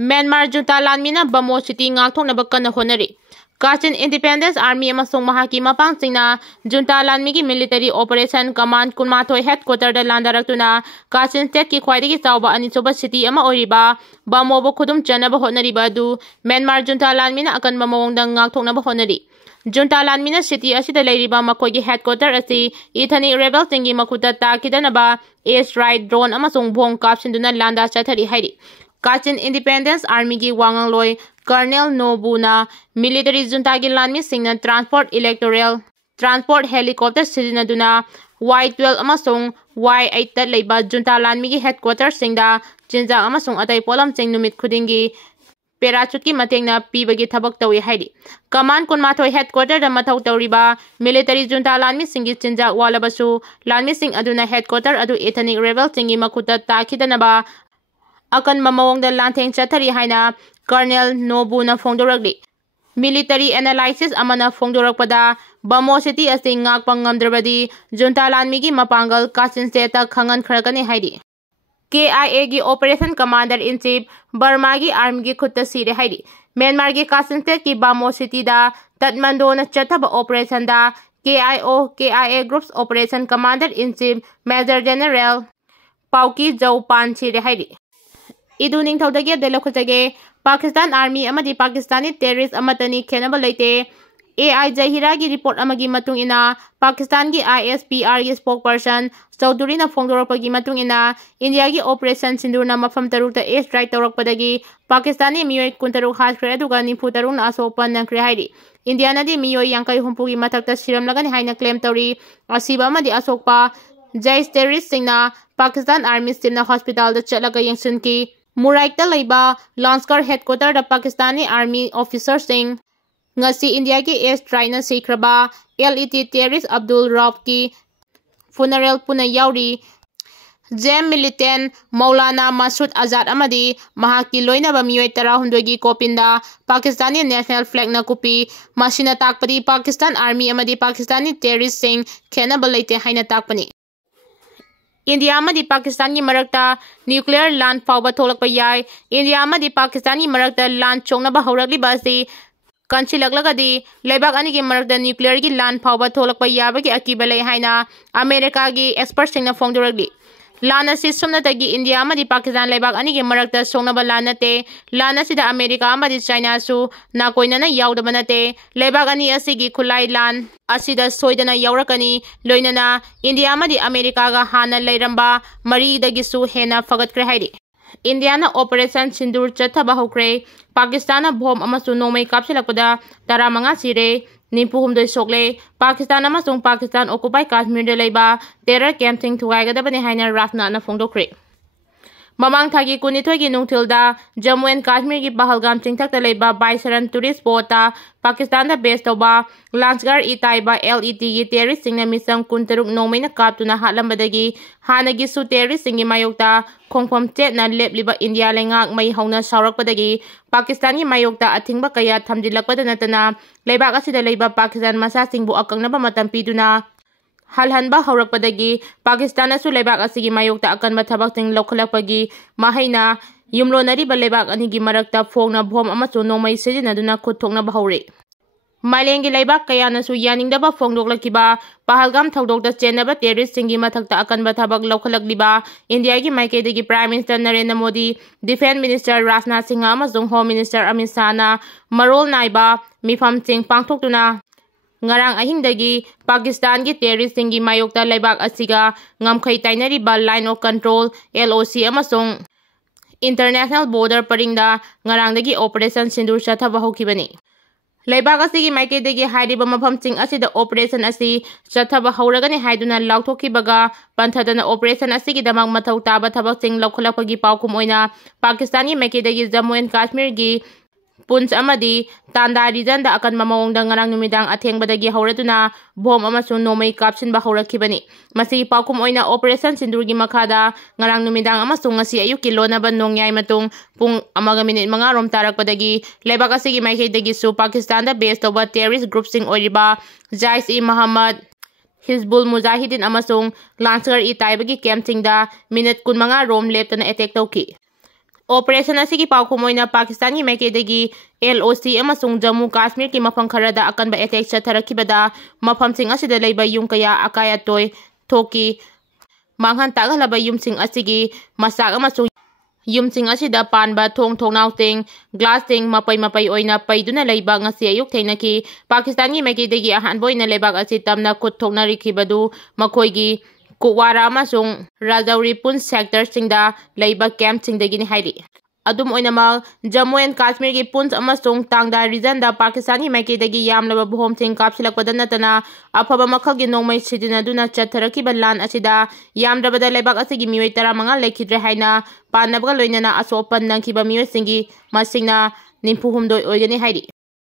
Myanmar Junta Lanmina Bamo City Ngakthongnaba kanna honari. Kachin Independence Army amasung mahaki mapangchingna Junta Lanmigi Military Operation Command Kunmathoi Headquarter da Landarakhtuna Kachin State ki khwaidagi chawba anisoba city ama oriba Bamo bo khudum chanaba honariba adu Myanmar Junta Lanmina akanba mawongda ngakthongnaba honari. Junta Lanmina City asida leiriba makoigi headquarter asi ithani rebel tingi makuta takidanaba airstrike drone amasung bhong kapsinduna landa chathari hairi. Kachin Independence Army ki wangang loi Colonel Nobuna military junta ki lanmi singna transport helicopter sizinaduna Y12 amasung Y8 ta leiba junta lanmi ki headquarters singda jinjang amasung atai polam cheng numit khudingi parachute ki matengna pibagi thabak tawi haidi. Command kunmathoi headquarter da mathau tawriba military junta lanmi singi jinjak walabasu lanmi sing aduna headquarter adu ethnic rebel singi makuta takidanaba akan mamawongda lantheng chathari haina Colonel Nobuna phongdoragli. Military analysis amana phongdorakpada Bamo City asti ngakpang ngamdrabadi Junta Lanmigi mapangal Kachin State ta khangan khrakani haidi. KIA gi Operation Commander in Chief Burma gi Army gi khutta sire haidi. Myanmar gi Kachin State ki Bamo City da Tatmando na chathaba operation da KIA Groups Operation Commander in Chief Major General Pauki Jaupan sire haidi. Idu ning thawdage delokhutage Pakistan Army amadi Pakistani terrorist amatani khenaba leite AI Jahira gi report amagi matung ina Pakistan gi ISPR gi spokesperson Chaudhuri na phongdorakpagi matung ina India gi Operation Sindur na mafam tarukta airstrike tawrakpadagi Pakistani miyoi kuntaruk haskre aduga nimfutaruk na asopan nangkre hairi. India na di miyoi yangkai humpugi mathakta siramlagani haina claim tawri asiba amadi asokpa Jais terrorist singna Pakistan Army stimna hospital da chatlaga yengsunki Muraikta leiba Lanskar headquarter da Pakistani Army officer sing ngasi India ki airstrike na sikraba LET terrorist Abdul Rauf ki funeral puna yauri Jem militant Maulana Masud Azad amadi mahaki loinaba miyoi 12 gi kopinda Pakistani national flag na kupi masina takpadi Pakistan Army amadi Pakistani terrorist sing khenaba leite haina takpani. India amadi Pakistan ki marakta nuclear lan fawba tholakpa yai. India amadi Pakistan ki marakta lan chongnaba haurakliba asi kanchilaklagadi leibak ani ki marakta nuclear ki lan fawba tholakpa yabagi akiba lei haina America gi expert singna phongdorakli. Lan asi somnatagi India amadi Pakistan leibak ani ki marakta songnaba lan nate lan asida America amadi China su nakoinana yaudaba nate leibak ani asigi khulai lan asida soidana yaurakani loinana India amadi America ga hana leiramba mari dagisu hena fagatkre hairi. India na Operation Sindur chathaba hokre Pakistan na bom amasu nomai kapsilakpada 15 sire Nimpuhumdoi Sokle Pakistan amasung Pakistan occupy Kashmir da leiba terror camp sing thugaigadabani haina rafna na phongdokre. Mamang thagi kunithoi gi nungthilda Jammu and Kashmir gi Pahalgam chingthakta leiba Baisaran tourist spot ta Pakistan da base toba Lansgar itaiba LET gi terrorist singna misang kuntaruk nomaina kaptuna hatlambadagi hanagi su terrorist singi mayokta khongpham chet na lepliba India lengak mai hauna saurakpadagi Pakistan gi mayokta athingba kaya thamjilakpada natana leibak asida leiba Pakistan masa singbu akangnaba matam piduna halhanba haurakpadagi Pakistan asu leibak asigi mayokta akanba thabak sing lokhalakpagi mahaina yumlonariba leibak anigi marakta phongna bom amachu nomai sejinaduna khuthokna bahore. Malengi leibak kayanasu yaningdaba phongdoklakiba Pahalgam thaudokta chenaba terrorist singi mathakta akanba thabak lokhalakliba India gi maikeidagi Prime Minister Narendra Modi, Defense Minister Rajnath Singh amasung Home Minister Amit Shah na marol naiba mifam sing pangthoktuna ngarang ahingdagi Pakistan gi terrorist singi mayokta leibak asiga ngamkhai tainariba line of control LOC amasung international border paringda ngarangdagi Operation Sindur chathaba hokibani. Leibak asigi maikeidagi hairiba mafam sing asida operation asi chathaba hauragani haiduna lauthokibaga panthadana operation asigi damak mathau taba thabak sing lokhalakpagi paukum oina Pakistani maikeidagi Jammu and Kashmir gi Punch amadi Tanda region da akan mamawongda ngarang numidang athengbadagi hauratuna bom amasu nomai kapsinba haurakibani. Masi paukum oina Operation Sindur gi makhada ngarang numidang amasu ngasi ayuki lonaba nongyai matung pung 1:05 rom tarakpadagi leibak asigi maikeidagi su Pakistan da base toba terrorist group sing oiriba Jaish-e-Mohammed Hizbul Mujahideen amasung Lansgar itaibagi camp singda minute 15 rom leptana attack tawki. Operation asigi paukhum oina Pakistan gi maikidagi LOC amasung Jammu Kashmir ki mafam kharada akanba attack chatharakibada mafamsing asida leiba yum kaya akai atoi thoki manghan tagalaba yumsing asigi masak amasung yumsing asida panba thongnau ting glass ting mapai oina paiduna leiba ngasi ayuk theinaki Pakistan gi maikidagi ahan boina lebak asi tamna khut thoknari khibadu makhoigi Kuwara amasung Rajouri Poonch sector singda leiba camp singdagini hairi adum oinamak Jammu and Kashmir gi Poonch amasung Tangda region da Pakistan gi maikidagi yamlaba bhom thing kapsilakpada natana afaba makhagi nongmai sidinaduna chatharakiba lan asida yamdrabada lebak asigi mioi 15 lekhidre haina panabga loinana asopan nangkiba mioi singi masingna nimpuhumdoi oigani hairi